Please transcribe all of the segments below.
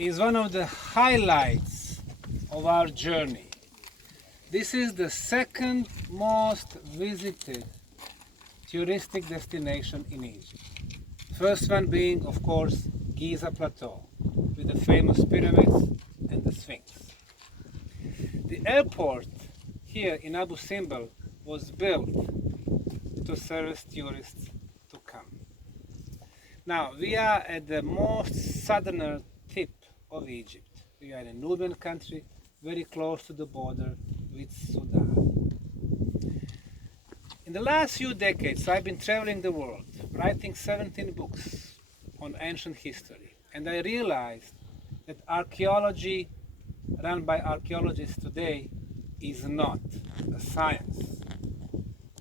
is one of the highlights of our journey. This is the second most visited touristic destination in Egypt. First one being, of course, Giza Plateau, with the famous pyramids and the Sphinx. The airport here in Abu Simbel was built to service tourists to come. Now, we are at the most southern tip of Egypt. We are in a Nubian country, very close to the border with Sudan. In the last few decades, I've been traveling the world, writing 17 books on ancient history, and I realized that archaeology run by archaeologists today is not a science.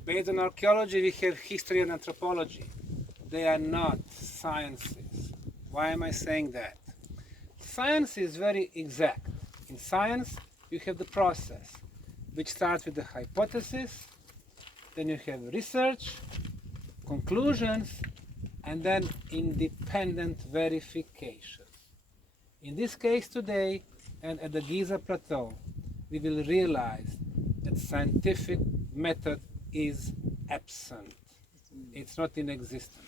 Based on archaeology, we have history and anthropology. They are not sciences. Why am I saying that? Science is very exact. In science, you have the process, which starts with the hypothesis, then you have research, conclusions, and then independent verification. In this case today, and at the Giza Plateau, we will realize that scientific method is absent. It's not in existence.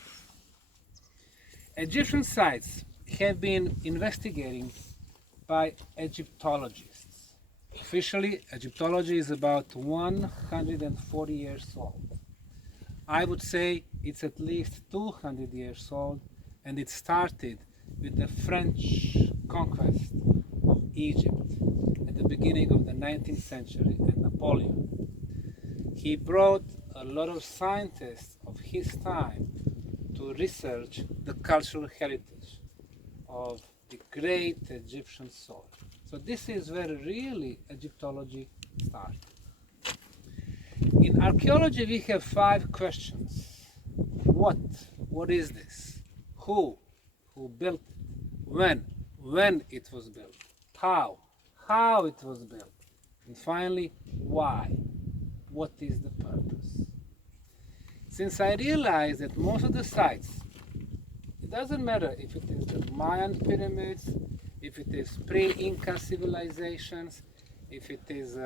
Egyptian sites have been investigating by Egyptologists. Officially, Egyptology is about 140 years old. I would say it's at least 200 years old, and it started with the French conquest of Egypt at the beginning of the 19th century and Napoleon. He brought a lot of scientists of his time to research the cultural heritage of the great Egyptian soil. So this is where really Egyptology started. In archaeology, we have 5 questions. What is this? Who built it? When it was built? How it was built? And finally, why? What is the purpose? Since I realized that most of the sites, it doesn't matter if it is the Mayan pyramids, if it is pre-Inca civilizations, if it is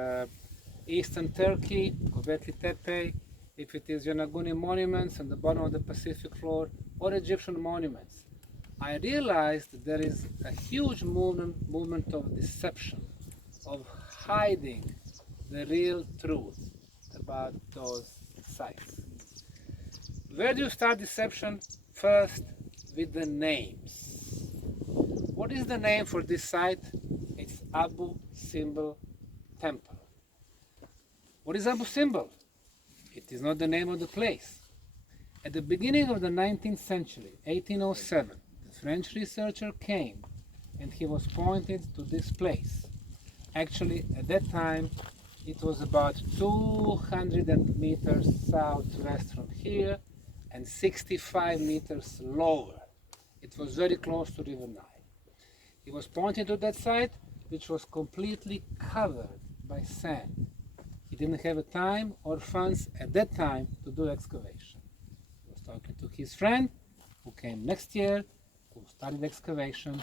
Eastern Turkey, Göbekli Tepe, if it is Yanaguni monuments on the bottom of the Pacific floor, or Egyptian monuments, I realized that there is a huge movement of deception, of hiding the real truth about those sites. Where do you start deception? First, with the names. What is the name for this site? It's Abu Simbel Temple. What is Abu Simbel? It is not the name of the place. At the beginning of the 19th century, 1807, the French researcher came and he was pointed to this place. Actually, at that time, it was about 200 meters southwest from here and 65 meters lower. It was very close to River Nile. He was pointing to that site, which was completely covered by sand. He didn't have a time or funds at that time to do excavation. He was talking to his friend, who came next year, who started excavation,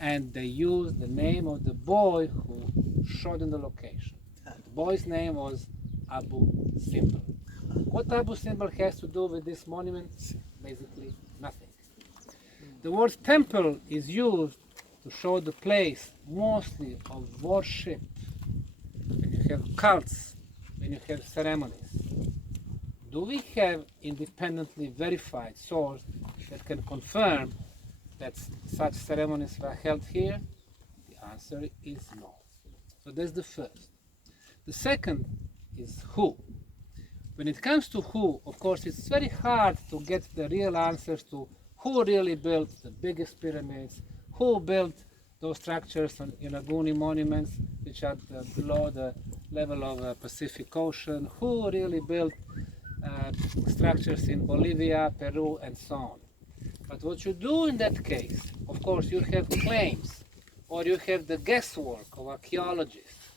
and they used the name of the boy who showed in the location. The boy's name was Abu Simbel. What Abu Simbel has to do with this monument? Basically nothing. The word temple is used to show the place mostly of worship. When you have cults, when you have ceremonies. Do we have independently verified source that can confirm that such ceremonies were held here? The answer is no. So that's the first. The second is who. When it comes to who, of course, it's very hard to get the real answers to who really built the biggest pyramids, who built those structures on Yanaguni monuments, which are below the level of the Pacific Ocean, who really built structures in Bolivia, Peru, and so on. But what you do in that case, of course, you have claims, or you have the guesswork of archaeologists.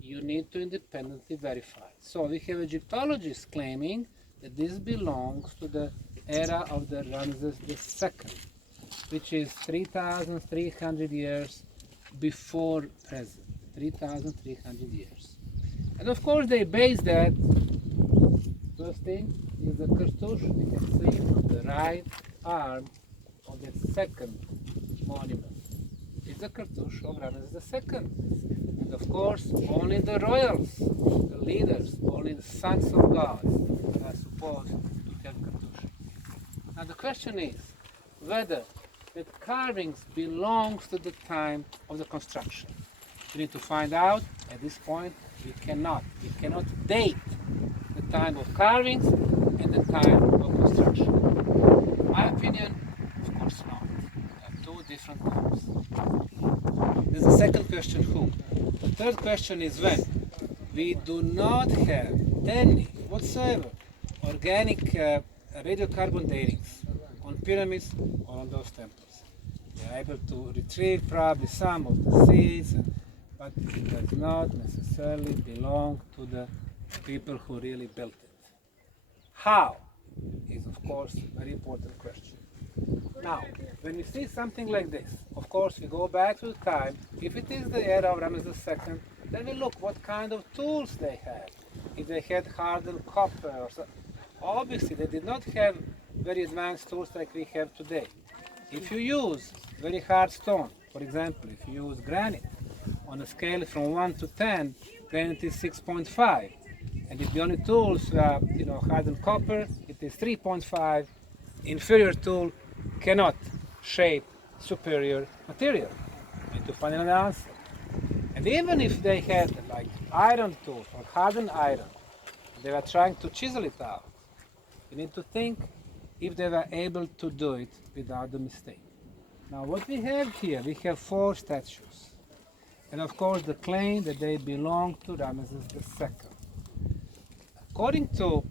You need to independently verify. So we have Egyptologists claiming that this belongs to the era of the Ramesses II, which is 3,300 years before present, 3,300 years. And of course they base that, first thing is the cartouche we can see on the right arm of the second monument. It's the cartouche of Ramesses II. And of course only the royals, the leaders, only the sons of God are supposed to have cartouche. Now the question is whether the carvings belongs to the time of the construction. We need to find out. At this point we cannot date the time of carvings and the time of construction. My opinion, of course not. There are two different times. There's the second question, who? The third question is when. We do not have any whatsoever organic radiocarbon datings on pyramids or on those temples. They are able to retrieve probably some of the seeds, but it does not necessarily belong to the people who really built it. How is, of course, a very important question. Now, when we see something like this, of course, we go back to the time. If it is the era of Ramesses II, then we look what kind of tools they had. If they had hardened copper, or so, obviously they did not have very advanced tools like we have today. If you use very hard stone, for example, if you use granite, on a scale from 1 to 10, granite is 6.5. And if the only tools are, hardened copper, it is 3.5. Inferior tool cannot shape superior material. You need to find an answer. And even if they had like iron tools or hardened iron, they were trying to chisel it out. You need to think if they were able to do it without the mistake. Now what we have here, we have 4 statues. And of course the claim that they belong to Ramesses II. According to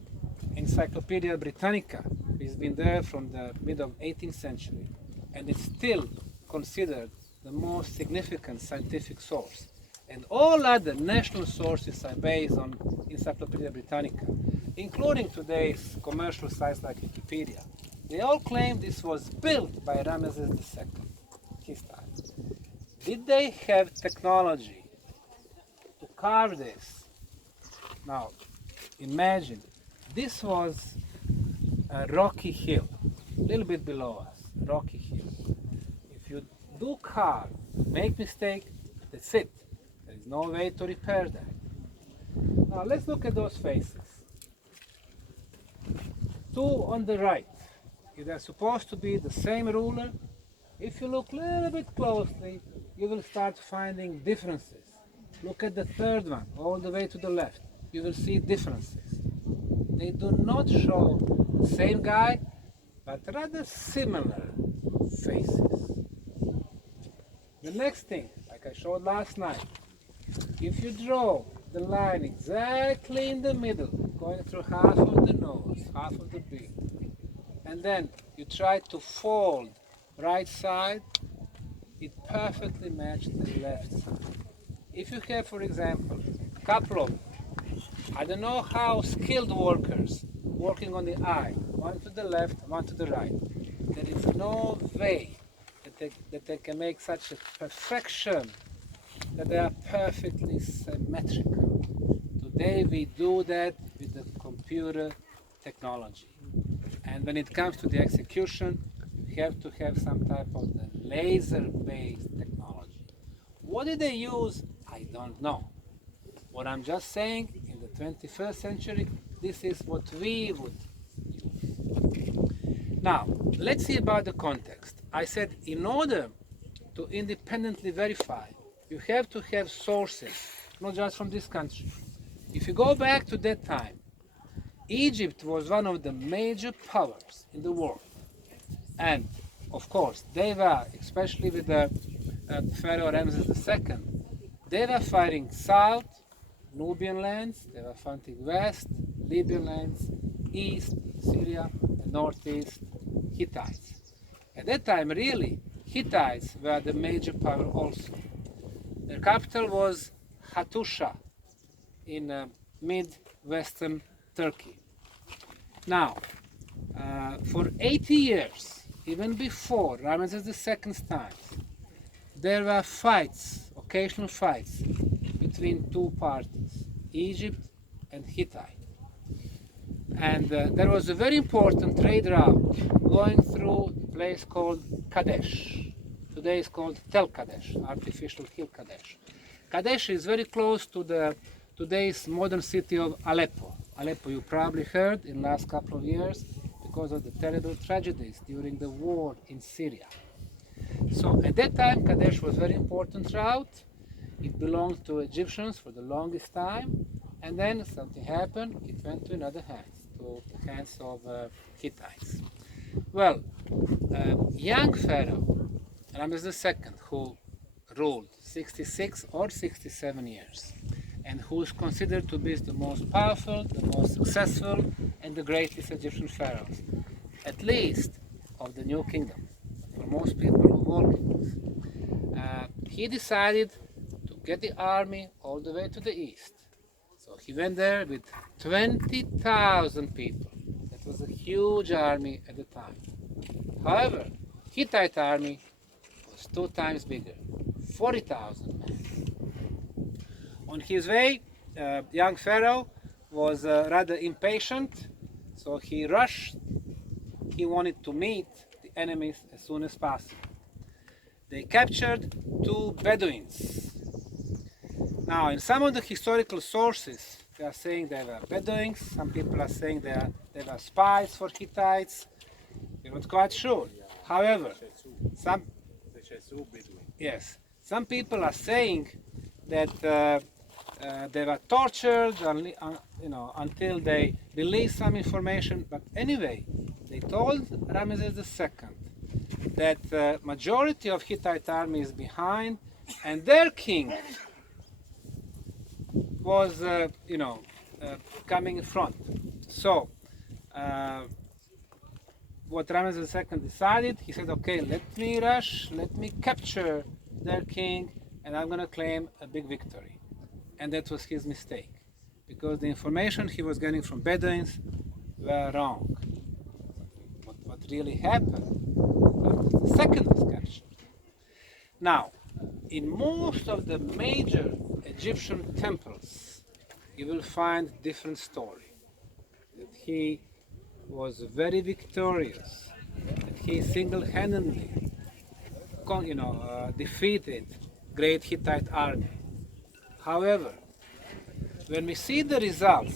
Encyclopedia Britannica, it's been there from the mid of 18th century, and it's still considered the most significant scientific source. And all other national sources are based on Encyclopedia Britannica, including today's commercial sites like Wikipedia. They all claim this was built by Ramesses II, his time. Did they have technology to carve this? Now, imagine, this was a rocky hill, a little bit below us, rocky hill. If you do carve, make mistake, that's it. There is no way to repair that. Now let's look at those faces. 2 on the right, they're supposed to be the same ruler. If you look a little bit closely, you will start finding differences. Look at the third one, all the way to the left. You will see differences. They do not show the same guy, but rather similar faces. The next thing, like I showed last night, if you draw the line exactly in the middle, going through half of the nose, half of the beak, and then you try to fold right side, it perfectly matches the left side. If you have, for example, a couple of, I don't know how skilled workers working on the eye, one to the left, one to the right, there is no way that they can make such a perfection that they are perfectly symmetrical. Today we do that with the computer technology. And when it comes to the execution, you have to have some type of the laser-based technology. What did they use? I don't know. What I'm just saying, in the 21st century, this is what we would use. Now, let's see about the context. I said in order to independently verify, you have to have sources, not just from this country. If you go back to that time, Egypt was one of the major powers in the world. And of course, they were, especially with the Pharaoh Ramesses II, they were fighting south, Nubian lands, they were fighting west, Libyan lands, east, Syria, and northeast, Hittites. At that time, really, Hittites were the major power also. Their capital was Hattusha in mid-western Turkey. Now, for 80 years, even before Ramesses II's time, there were fights, occasional fights, between two parties, Egypt and Hittite. And there was a very important trade route going through a place called Kadesh. Today it's called Tel Kadesh, artificial hill Kadesh. Kadesh is very close to the today's modern city of Aleppo. Aleppo you probably heard in the last couple of years because of the terrible tragedies during the war in Syria. So at that time Kadesh was a very important route. It belonged to Egyptians for the longest time, and then something happened, it went to another hands, to the hands of Hittites. Well, young Pharaoh, Ramesses II, who ruled 66 or 67 years, and who is considered to be the most powerful, the most successful, and the greatest Egyptian pharaohs, at least of the New Kingdom, for most people of all kingdoms. He decided to get the army all the way to the east. So he went there with 20,000 people. That was a huge army at the time. However, Hittite army was 2 times bigger, 40,000 men. On his way, young Pharaoh was rather impatient, so he rushed. He wanted to meet the enemies as soon as possible. They captured 2 Bedouins. Now, in some of the historical sources, they are saying they were Bedouins. Some people are saying they were spies for Hittites. We're not quite sure. However, some people are saying that they were tortured, until they released some information. But anyway, they told Ramesses II that the majority of Hittite army is behind, and their king was, coming in front. So, what Ramesses II decided, he said, okay, let me rush, let me capture their king, and I'm going to claim a big victory. And that was his mistake, because the information he was getting from Bedouins were wrong. What really happened, the second was captured. Now, in most of the major Egyptian temples, you will find different story. That he was very victorious, that he single-handedly, defeated great Hittite army. However, when we see the results,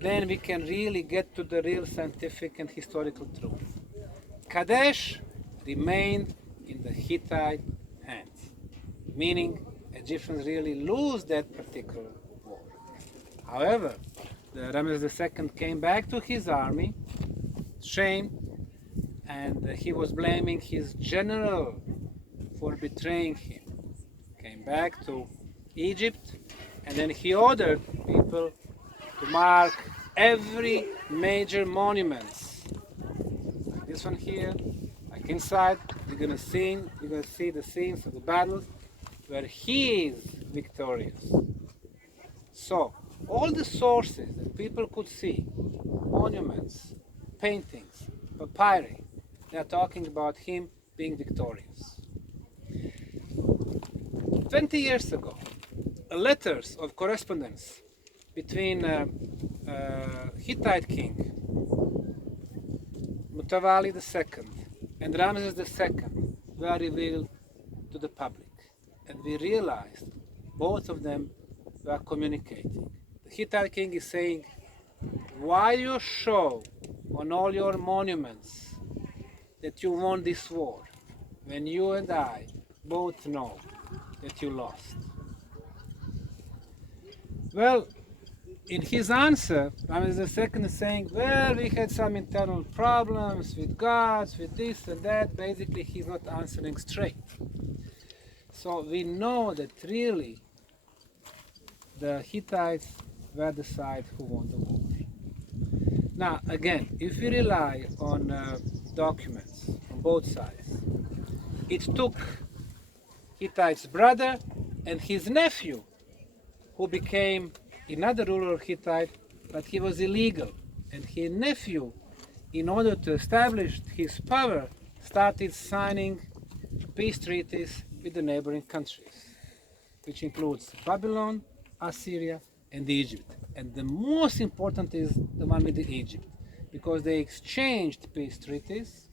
then we can really get to the real scientific and historical truth. Kadesh remained in the Hittite hands, meaning Egyptians really lose that particular war. However, the Ramesses II came back to his army, shamed, and he was blaming his general for betraying him. Came back to Egypt, and then he ordered people to mark every major monument. Like this one here, like inside, you're gonna see the scenes of the battles where he is victorious. So all the sources that people could see, monuments, paintings, papyri, they are talking about him being victorious. 20 years ago, letters of correspondence between Hittite king Mutawalli II and Ramesses II were revealed to the public, and we realized both of them were communicating. The Hittite king is saying, why you show on all your monuments that you won this war when you and I both know that you lost? Well, in his answer, Ramesses II is saying, well, we had some internal problems with gods, with this and that. Basically, he's not answering straight. So we know that really the Hittites were the side who won the war. Now, again, if we rely on documents from both sides, it took Hittite's brother and his nephew, who became another ruler of Hittite, but he was illegal. And his nephew, in order to establish his power, started signing peace treaties with the neighboring countries, which includes Babylon, Assyria, and Egypt. And the most important is the one with Egypt, because they exchanged peace treaties,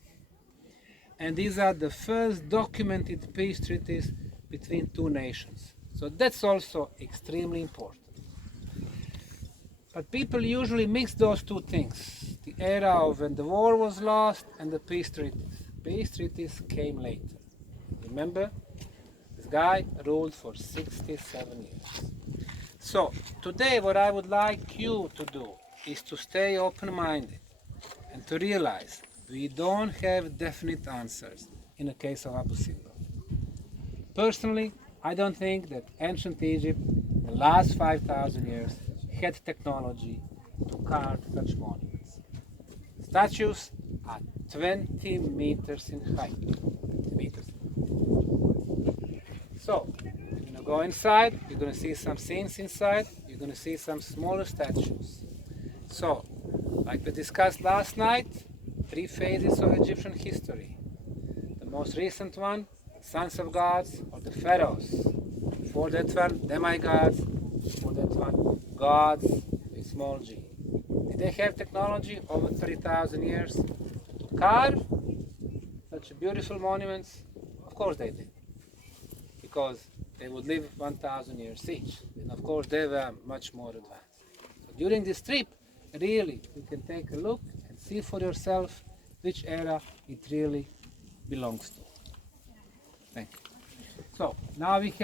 and these are the first documented peace treaties between two nations. So that's also extremely important. But people usually mix those two things, the era of when the war was lost and the peace treaties. Peace treaties came later. Remember, this guy ruled for 67 years. So today what I would like you to do is to stay open-minded and to realize we don't have definite answers in the case of Abu Simbel. Personally, I don't think that ancient Egypt, the last 5,000 years, had technology to carve such monuments. Statues are 20 meters in height. 20 meters. So, you're going to go inside, you're going to see some scenes inside, you're going to see some smaller statues. So, like we discussed last night, 3 phases of Egyptian history. The most recent one, sons of gods or the pharaohs. For that one, demigods. For that one, gods with small g. Did they have technology over 30,000 years to carve such beautiful monuments? Of course they did, because they would live 1,000 years each, and of course they were much more advanced. So during this trip, really, you can take a look and see for yourself which era it really belongs to. Thank you. So now we have